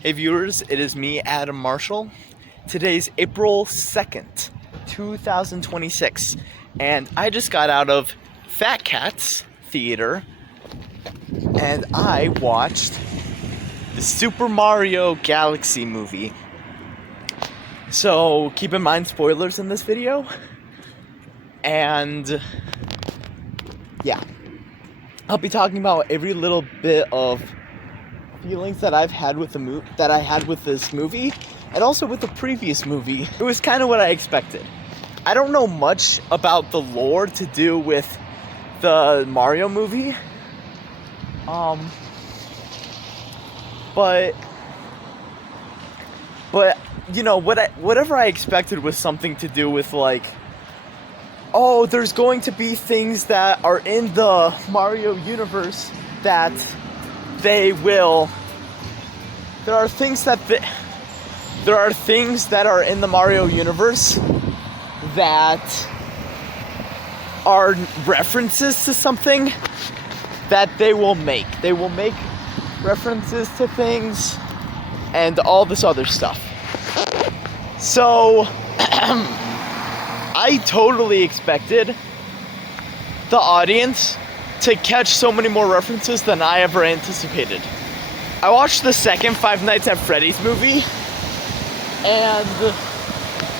Hey viewers, it is me, Adam Marshall. Today's April 2nd, 2026, and I just got out of Fat Cats Theater, and I watched the Super Mario Galaxy movie. So keep in mind spoilers in this video, and yeah, I'll be talking about every little bit of feelings that I've had with this movie, and also with the previous movie. It was kind of what I expected. I don't know much about the lore to do with the Mario movie, but you know whatever I expected was something to do with like, oh, there's going to be things that are in the Mario universe that there are things that are in the Mario universe that are references to something that they will make. They will make references to things and all this other stuff. So I totally expected the audience to catch so many more references than I ever anticipated. I watched the second Five Nights at Freddy's movie, and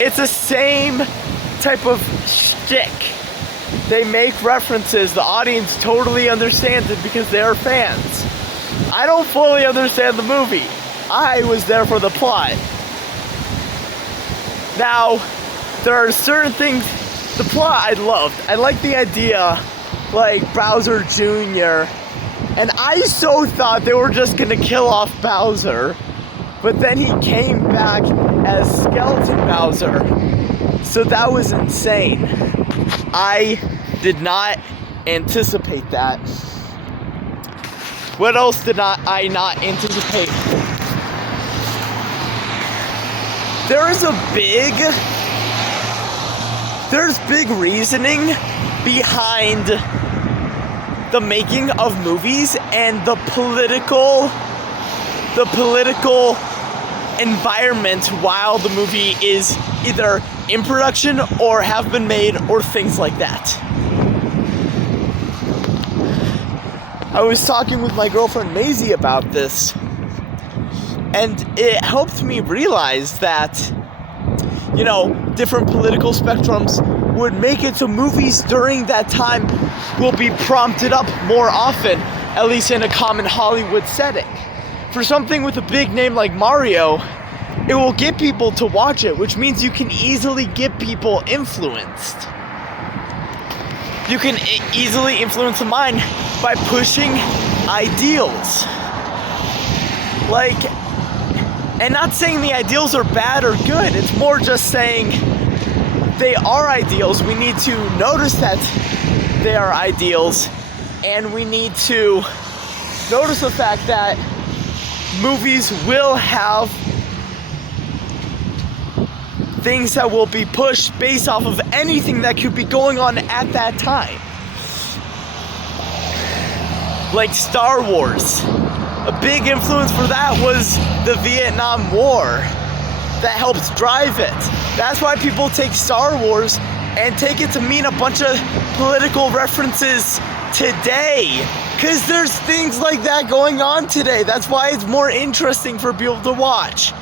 it's the same type of shtick. They make references, the audience totally understands it because they're fans. I don't fully understand the movie. I was there for the plot. Now, there are certain things, the plot I loved. I liked the idea, like Bowser Jr., and I so thought they were just gonna kill off Bowser, but then he came back as Skeleton Bowser, so that was insane. I did not anticipate that. What else did I not anticipate? There's big reasoning behind the making of movies and the political environment while the movie is either in production or have been made or things like that. I was talking with my girlfriend Maisie about this, and it helped me realize that, you know, different political spectrums would make it so movies during that time will be prompted up more often, at least in a common Hollywood setting. For something with a big name like Mario, it will get people to watch it, which means you can easily get people influenced. You can easily influence the mind by pushing ideals. Like, and not saying the ideals are bad or good, it's more just saying they are ideals. We need to notice that they are ideals, and we need to notice the fact that movies will have things that will be pushed based off of anything that could be going on at that time. Like Star Wars. A big influence for that was the Vietnam War that helped drive it. That's why people take Star Wars and take it to mean a bunch of political references today. Because there's things like that going on today. That's why it's more interesting for people to watch.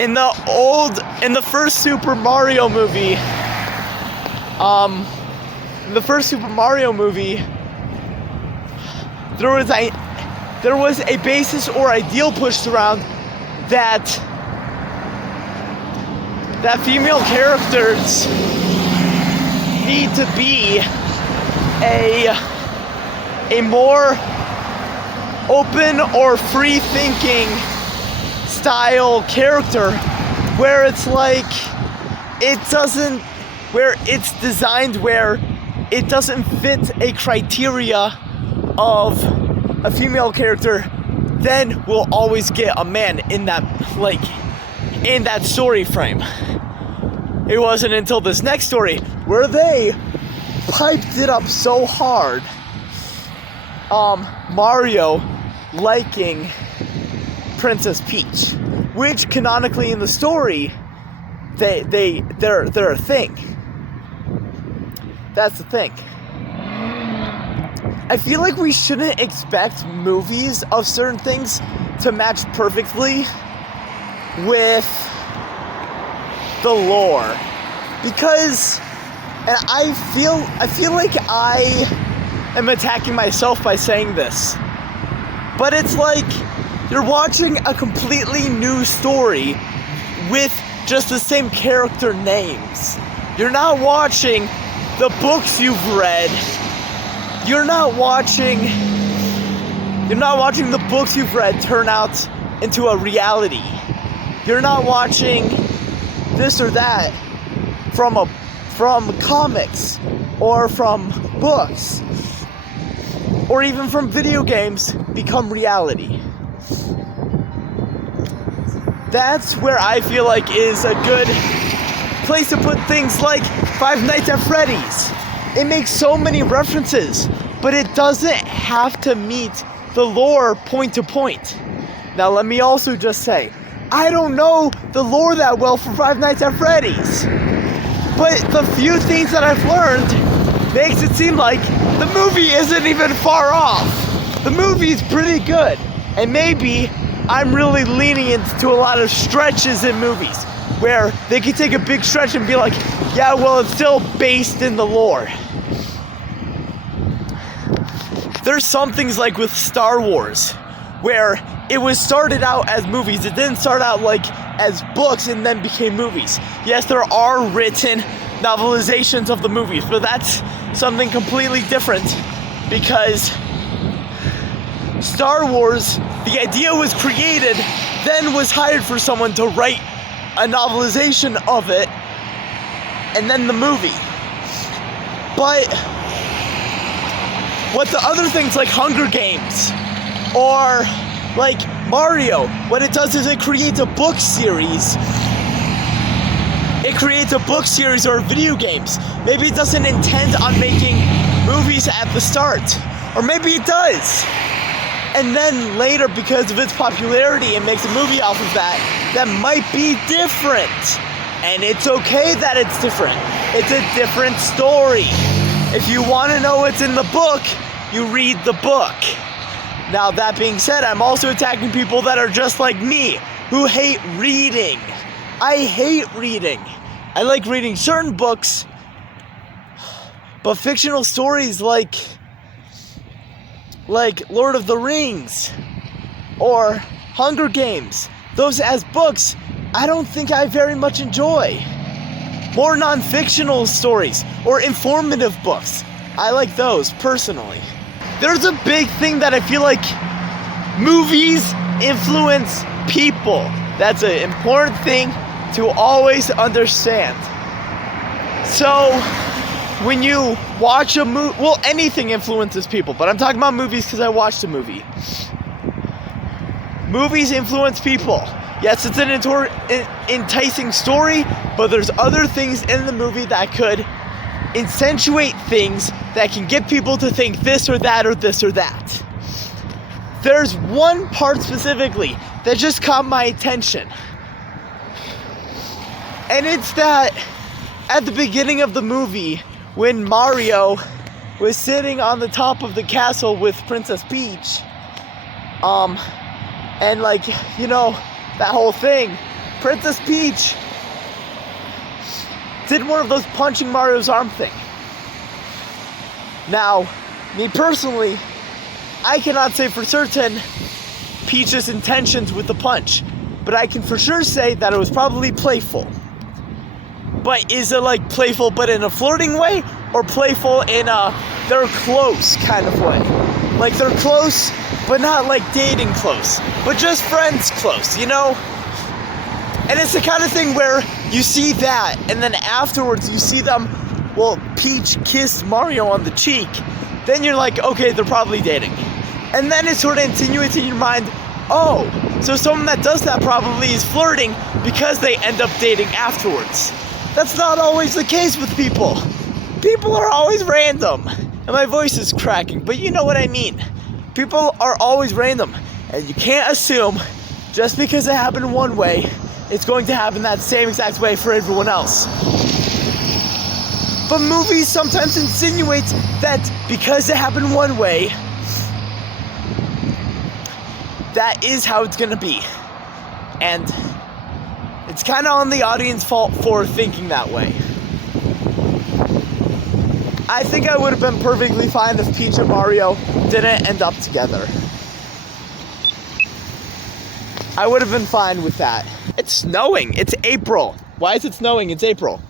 In the first Super Mario movie, there was a basis or ideal pushed around that female characters need to be a more open or free-thinking style character, where it's like where it's designed where it doesn't fit a criteria of a female character, then we'll always get a man in that story frame. It wasn't until this next story where they piped it up so hard. Mario liking Princess Peach, which canonically in the story, they're a thing. That's the thing. I feel like we shouldn't expect movies of certain things to match perfectly with the lore, because, and I feel like I am attacking myself by saying this, but it's like you're watching a completely new story with just the same character names. You're not watching the books you've read. You're not watching the books you've read turn out into a reality. You're not watching this or that from comics or from books or even from video games become reality. That's where I feel like is a good place to put things like Five Nights at Freddy's. It makes so many references, but it doesn't have to meet the lore point to point. Now let me also just say, I don't know the lore that well for Five Nights at Freddy's, but the few things that I've learned makes it seem like the movie isn't even far off. The movie's pretty good, and maybe I'm really lenient to a lot of stretches in movies where they can take a big stretch and be like, yeah, well, it's still based in the lore. There's some things like with Star Wars, where it was started out as movies. It didn't start out like as books and then became movies. Yes, there are written novelizations of the movies, but that's something completely different, because Star Wars, the idea was created, then was hired for someone to write a novelization of it, and then the movie. But what the other things like Hunger Games or like Mario, what it does is it creates a book series. It creates a book series or video games. Maybe it doesn't intend on making movies at the start, or maybe it does. And then later, because of its popularity, it makes a movie off of that might be different. And it's okay that it's different. It's a different story. If you want to know what's in the book, you read the book. Now, that being said, I'm also attacking people that are just like me, who hate reading. I hate reading. I like reading certain books, but fictional stories like Lord of the Rings or Hunger Games, those as books, I don't think I very much enjoy. More non-fictional stories or informative books, I like those personally. There's a big thing that I feel like movies influence people. That's an important thing to always understand. So when you watch a movie, well, anything influences people, but I'm talking about movies because I watched a movie. Movies influence people. Yes, it's an enticing story, but there's other things in the movie that could accentuate things that can get people to think this or that or this or that. There's one part specifically that just caught my attention. And it's that at the beginning of the movie, when Mario was sitting on the top of the castle with Princess Peach, and like, you know, that whole thing, Princess Peach did one of those punching Mario's arm thing. Now, me personally, I cannot say for certain Peach's intentions with the punch, but I can for sure say that it was probably playful. But is it like playful but in a flirting way, or playful in a they're close kind of way? Like they're close, but not like dating close, but just friends close, you know? And it's the kind of thing where you see that, and then afterwards you see them, well, Peach kissed Mario on the cheek, then you're like, okay, they're probably dating. And then it sort of insinuates in your mind, oh, so someone that does that probably is flirting because they end up dating afterwards. That's not always the case with people. People are always random. And my voice is cracking, but you know what I mean. People are always random, and you can't assume just because it happened one way, it's going to happen that same exact way for everyone else. But movies sometimes insinuate that because it happened one way, that is how it's gonna be. And it's kind of on the audience's fault for thinking that way. I think I would have been perfectly fine if Peach and Mario didn't end up together. I would have been fine with that. It's snowing. It's April. Why is it snowing? It's April.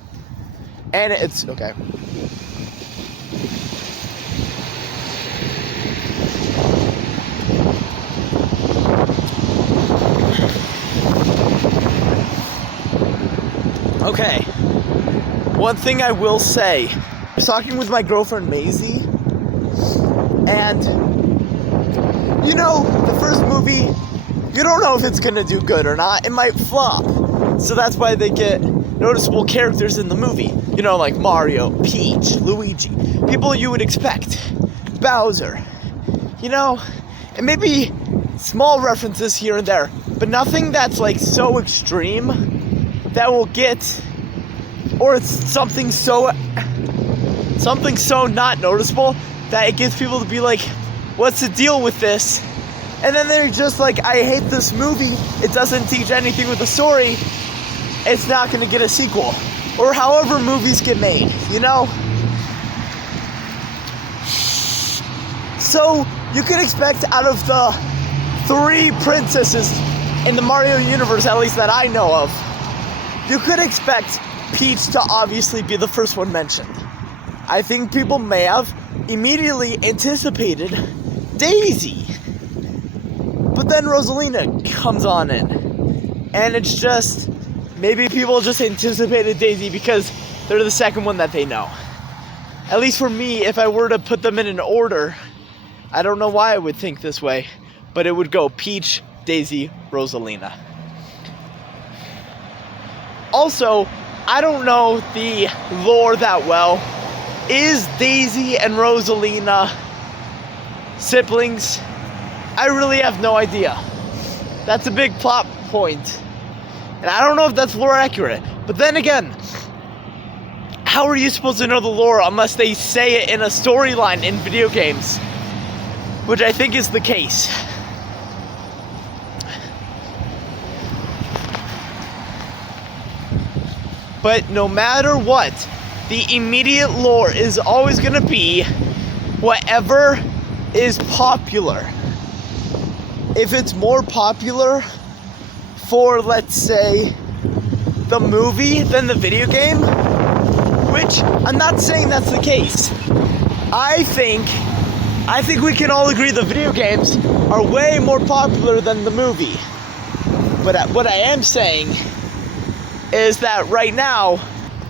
And it's... okay. Okay. One thing I will say. I was talking with my girlfriend Maisie. And... you know, the first movie... you don't know if it's gonna do good or not. It might flop. So that's why they get noticeable characters in the movie. You know, like Mario, Peach, Luigi. People you would expect. Bowser. You know, and maybe small references here and there. But nothing that's like so extreme that will get... or it's something so not noticeable that it gets people to be like, what's the deal with this? And then they're just like, I hate this movie. It doesn't teach anything with the story. It's not going to get a sequel. Or however movies get made, you know? So, you could expect out of the 3 princesses in the Mario universe, at least that I know of, you could expect Peach to obviously be the first one mentioned. I think people may have immediately anticipated Daisy. But then Rosalina comes on in. And it's just... maybe people just anticipated Daisy because they're the second one that they know. At least for me, if I were to put them in an order, I don't know why I would think this way, but it would go Peach, Daisy, Rosalina. Also, I don't know the lore that well. Is Daisy and Rosalina siblings? I really have no idea. That's a big plot point. And I don't know if that's lore accurate. But then again, how are you supposed to know the lore unless they say it in a storyline in video games? Which I think is the case. But no matter what, the immediate lore is always going to be whatever is popular. If it's more popular for, let's say, the movie than the video game, which I'm not saying that's the case. I think we can all agree the video games are way more popular than the movie. But what I am saying is that right now,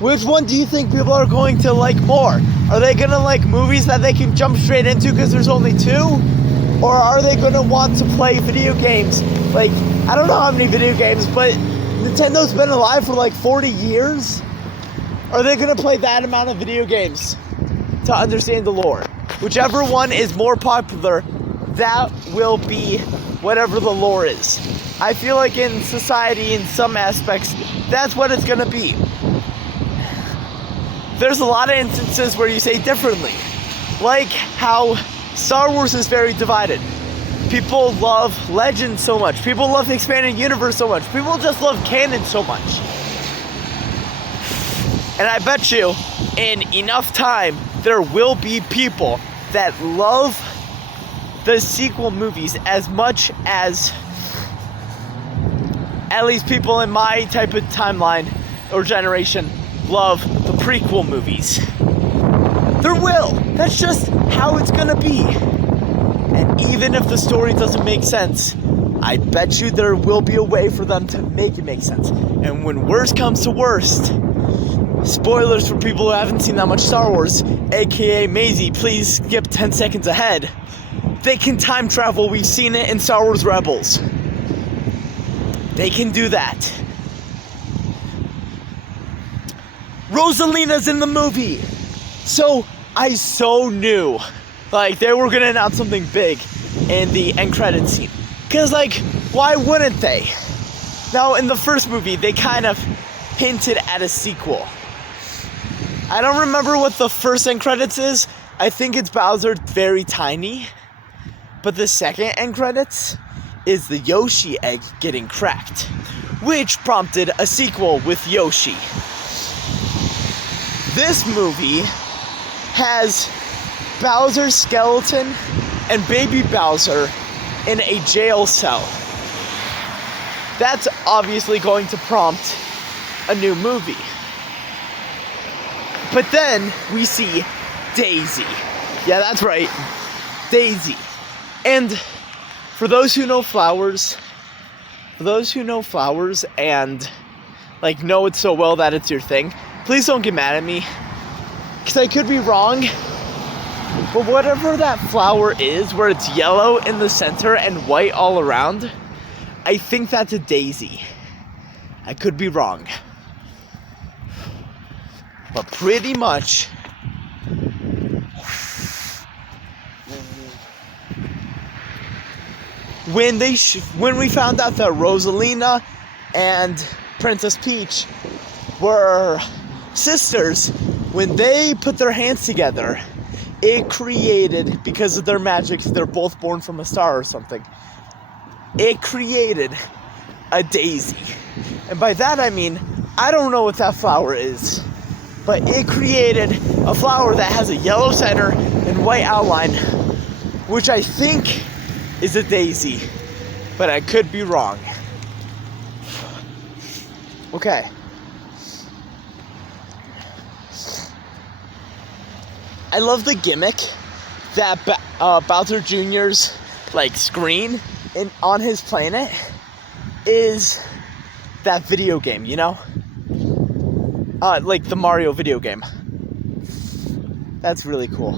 which one do you think people are going to like more? Are they going to like movies that they can jump straight into because there's only 2? Or are they going to want to play video games? Like, I don't know how many video games, but Nintendo's been alive for like 40 years. Are they going to play that amount of video games to understand the lore? Whichever one is more popular, that will be whatever the lore is. I feel like in society, in some aspects, that's what it's going to be. There's a lot of instances where you say differently. Like how Star Wars is very divided. People love Legends so much. People love the expanded universe so much. People just love canon so much. And I bet you, in enough time, there will be people that love the sequel movies as much as at least people in my type of timeline or generation love the prequel movies. There will. That's just how it's gonna be. And even if the story doesn't make sense, I bet you there will be a way for them to make it make sense. And when worst comes to worst, spoilers for people who haven't seen that much Star Wars, aka Maisie, please skip 10 seconds ahead. They can time travel. We've seen it in Star Wars Rebels. They can do that. Rosalina's in the movie. So I so knew, like, they were gonna announce something big. in the end credit scene. Because, like, why wouldn't they? Now, in the first movie, they kind of hinted at a sequel. I don't remember what the first end credits is. I think it's Bowser very tiny. But the second end credits is the Yoshi egg getting cracked, which prompted a sequel with Yoshi. This movie has Bowser's skeleton and baby Bowser in a jail cell. That's obviously going to prompt a new movie. But then we see Daisy. Yeah, that's right, Daisy. And for those who know flowers, and like know it so well that it's your thing, please don't get mad at me, because I could be wrong. But whatever that flower is, where it's yellow in the center and white all around, I think that's a daisy. I could be wrong. But pretty much, when we found out that Rosalina and Princess Peach were sisters, when they put their hands together, it created, because of their magic, they're both born from a star or something, it created a daisy. And by that I mean, I don't know what that flower is, but it created a flower that has a yellow center and white outline, which I think is a daisy, but I could be wrong. Okay. I love the gimmick that Bowser Jr.'s like screen on his planet is that video game, you know? Like the Mario video game. That's really cool.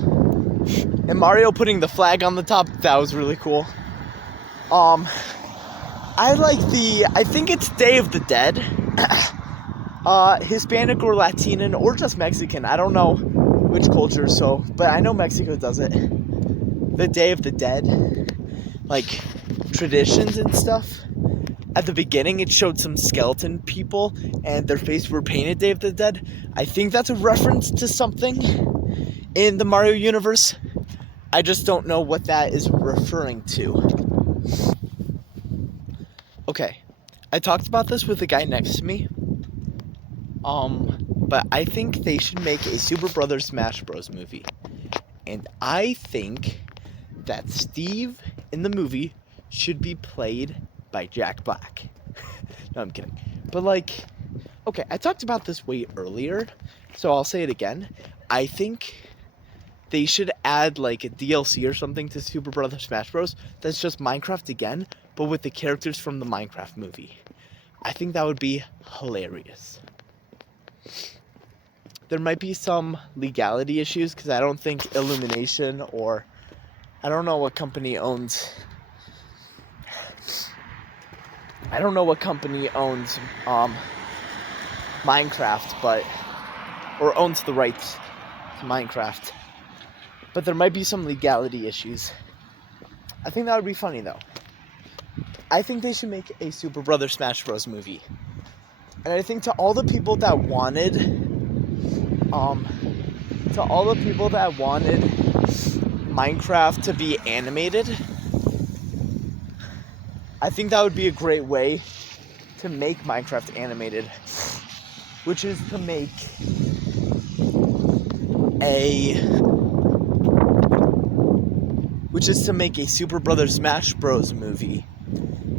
And Mario putting the flag on the top, that was really cool. I think it's Day of the Dead. Hispanic or Latino or just Mexican, I don't know which culture, but I know Mexico does it. The Day of the Dead, like traditions and stuff. At the beginning, it showed some skeleton people and their faces were painted Day of the Dead. I think that's a reference to something in the Mario universe. I just don't know what that is referring to. Okay, I talked about this with the guy next to me. But I think they should make a Super Brothers Smash Bros. Movie. And I think that Steve in the movie should be played by Jack Black. No, I'm kidding. But okay, I talked about this way earlier, so I'll say it again. I think they should add like a DLC or something to Super Brothers Smash Bros. That's just Minecraft again, but with the characters from the Minecraft movie. I think that would be hilarious. There might be some legality issues because I don't think Illumination or I don't know what company owns Minecraft, or owns the rights to Minecraft. But there might be some legality issues. I think that would be funny though. I think they should make a Super Brothers Smash Bros. Movie. And I think to all the people that wanted Minecraft to be animated, I think that would be a great way to make Minecraft animated, which is to make a Super Brothers Smash Bros. Movie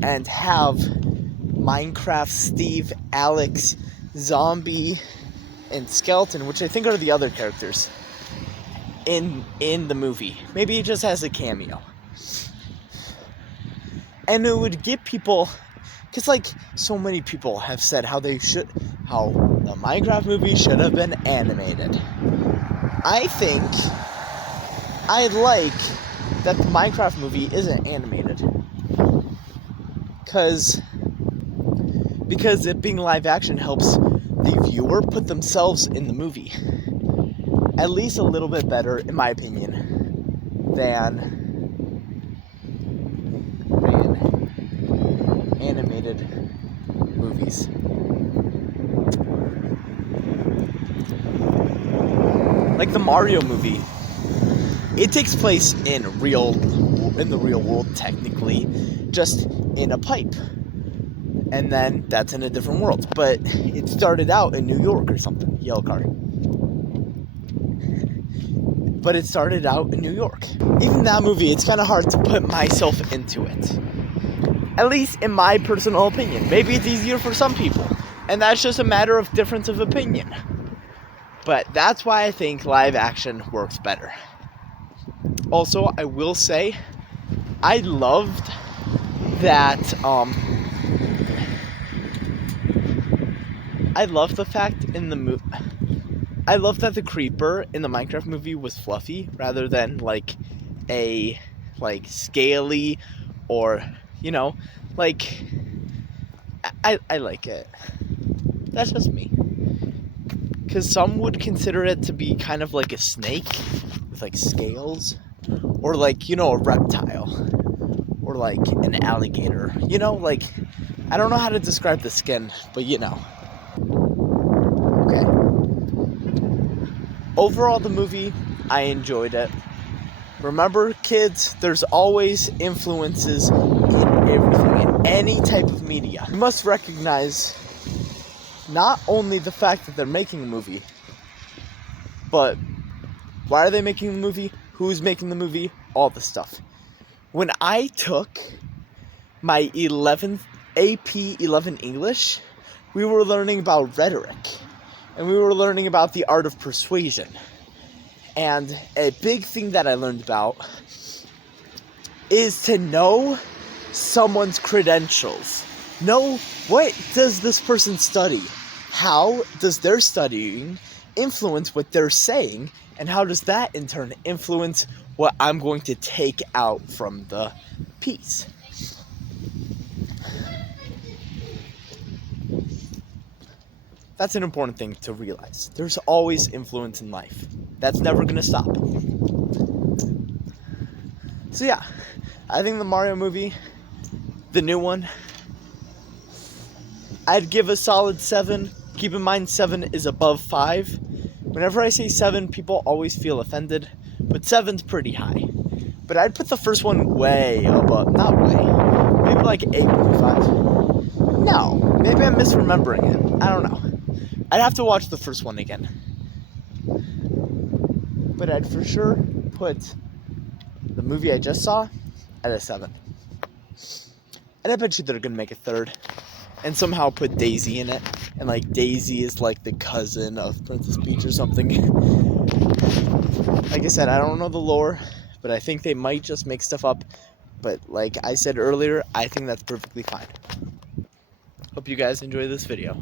and have Minecraft Steve, Alex, Zombie, and Skeleton, which I think are the other characters in the movie. Maybe it just has a cameo. And it would get people, because so many people have said how the Minecraft movie should have been animated. I think I like that the Minecraft movie isn't animated. Because it being live action helps the viewer put themselves in the movie. At least a little bit better, in my opinion, than animated movies. Like the Mario movie, it takes place in the real world technically, just in a pipe. And then that's in a different world. But it started out in New York or something. Yellow car. But it started out in New York. Even that movie, it's kind of hard to put myself into it. At least in my personal opinion. Maybe it's easier for some people. And that's just a matter of difference of opinion. But that's why I think live action works better. Also, I will say, I loved that, I love the fact in the I love that the creeper in the Minecraft movie was fluffy rather than like a scaly or I like it. That's just me. Because some would consider it to be kind of like a snake with like scales, or a reptile, or like an alligator. I don't know how to describe the skin, but Okay. Overall, the movie, I enjoyed it. Remember, kids, there's always influences in everything, in any type of media. You must recognize not only the fact that they're making a movie, but why are they making the movie? Who's making the movie? All the stuff. When I took my AP 11 English, we were learning about rhetoric. And we were learning about the art of persuasion. And a big thing that I learned about is to know someone's credentials. Know, what does this person study? How does their studying influence what they're saying? And how does that in turn influence what I'm going to take out from the piece? That's an important thing to realize. There's always influence in life. That's never going to stop. So yeah, I think the Mario movie, the new one, I'd give a solid 7. Keep in mind 7 is above 5. Whenever I say 7, people always feel offended, but 7's pretty high. But I'd put the first one way above, not way, maybe like 8.5. No, maybe I'm misremembering it. I don't know. I'd have to watch the first one again. But I'd for sure put the movie I just saw at a 7. And I bet you they're gonna make a third. And somehow put Daisy in it. And Daisy is the cousin of Princess Peach or something. Like I said, I don't know the lore, but I think they might just make stuff up. But like I said earlier, I think that's perfectly fine. Hope you guys enjoy this video.